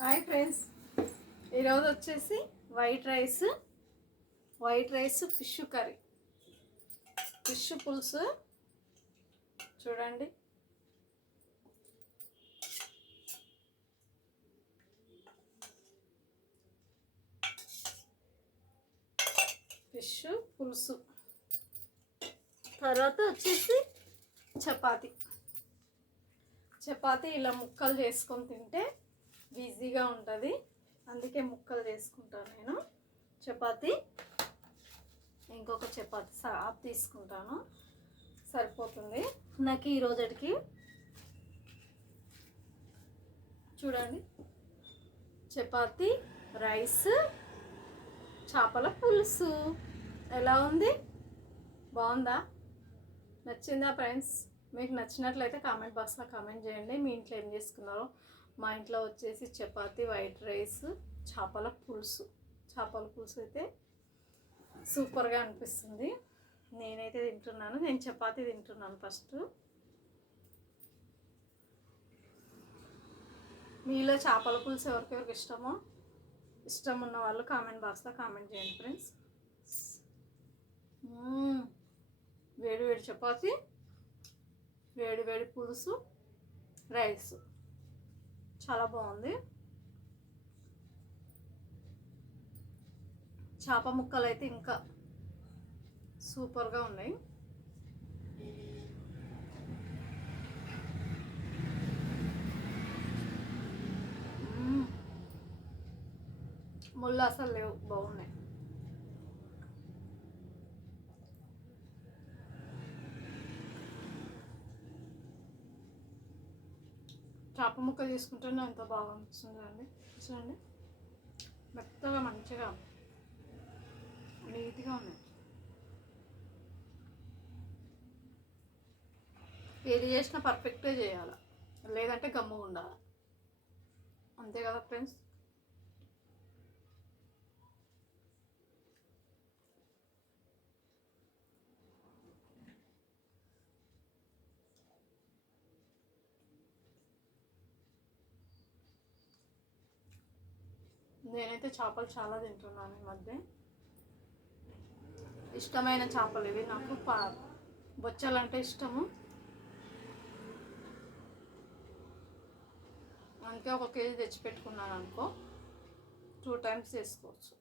Hi friends, ఈరోజు వచ్చేసి white rice fish curry, fish పులుసు చూడండి. ఫిష్ పులుసు తర్వాత వచ్చేసి చపాతీ ఇలా ముక్కలు చేసుకొని తింటే ఈజీగా ఉంటుంది, అందుకే ముక్కలు చేసుకుంటాను నేను. చపాతీ ఇంకొక చపాతీ సాప్ తీసుకుంటాను, సరిపోతుంది నాకు ఈ రోజుకి. చూడండి, చపాతీ, రైస్, చేపల పులుసు ఎలా ఉంది? బాగుందా? నచ్చిందా ఫ్రెండ్స్? మీకు నచ్చినట్లయితే కామెంట్ బాక్స్లో కామెంట్ చేయండి. మీ ఇంట్లో ఏం చేసుకున్నారో. మా ఇంట్లో వచ్చేసి చపాతీ, వైట్ రైస్, చేపల పులుసు అయితే సూపర్గా అనిపిస్తుంది. నేనైతే తింటున్నాను. నేను చపాతీ తింటున్నాను ఫస్ట్. మీలో చేపల పులుసు ఎవరికెవరికి ఇష్టం ఉన్న వాళ్ళు కామెంట్ బాక్స్లో కామెంట్ చేయండి ఫ్రెండ్స్. వేడి వేడి చపాతీ, వేడి వేడి పులుసు, రైస్ చాలా బాగుంది. చేప ముక్కలు అయితే ఇంకా సూపర్గా ఉన్నాయి. ముళ్ళు అసలు లేవు, బాగున్నాయి. చేప ముక్క తీసుకుంటేనే ఎంత బాగా అనిపిస్తుంది అండి. చూడండి, మెత్తగా మంచిగా నీట్గా ఉన్నాయి. ఏది చేసినా పర్ఫెక్ట్గా చేయాలి, లేదంటే గమ్ముగా ఉండాలి. అంతే కదా ఫ్రెండ్స్? నేనైతే చేపలు చాలా తింటున్నాను ఈ మధ్య. ఇష్టమైన చేపలు ఇవి నాకు. బొచ్చలు అంటే ఇష్టము, అందుకే 1 కేజీ తెచ్చిపెట్టుకున్నాను అనుకో, 2 టైమ్స్ చేసుకోవచ్చు.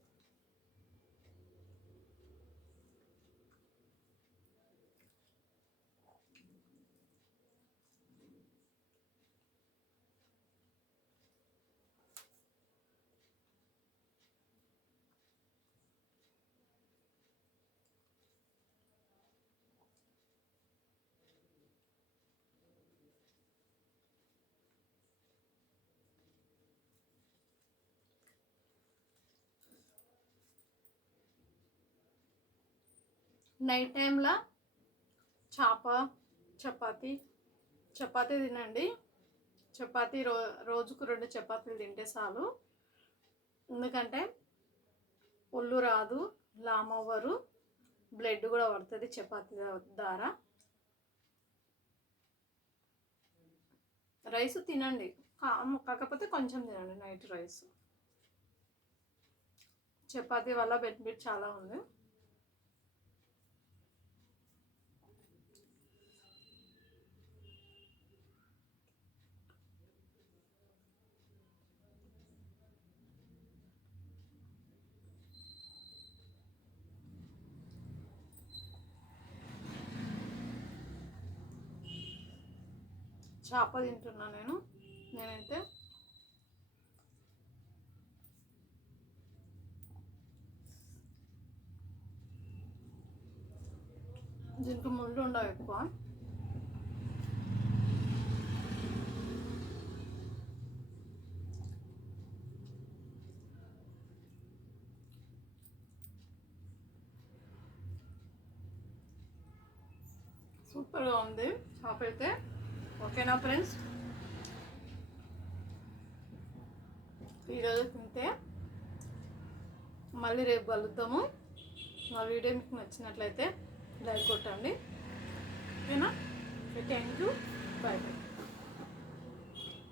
నైట్ టైంలో చపాతీ తినండి. చపాతీ రోజుకు 2 చపాతీలు తింటే చాలు. ఎందుకంటే ఒళ్ళు రాదు, లామవ్వరు, బ్లడ్ కూడా పడుతుంది చపాతీ ద్వారా. రైస్ తినండి, కాకపోతే కొంచెం తినండి నైట్ రైస్. చపాతీ వల్ల బెనిఫిట్ చాలా ఉంది. చేప తింటున్నా నేనైతే. దీనికి ముళ్ళు ఉండవు ఎక్కువ. సూపర్గా ఉంది చేప అయితే. ఓకేనా ఫ్రెండ్స్? ఈరోజు తింటే మళ్ళీ రేపు కలుద్దాము. మా వీడియో మీకు నచ్చినట్లయితే లైక్ కొట్టండి. ఓకేనా? Thank you. Bye bye.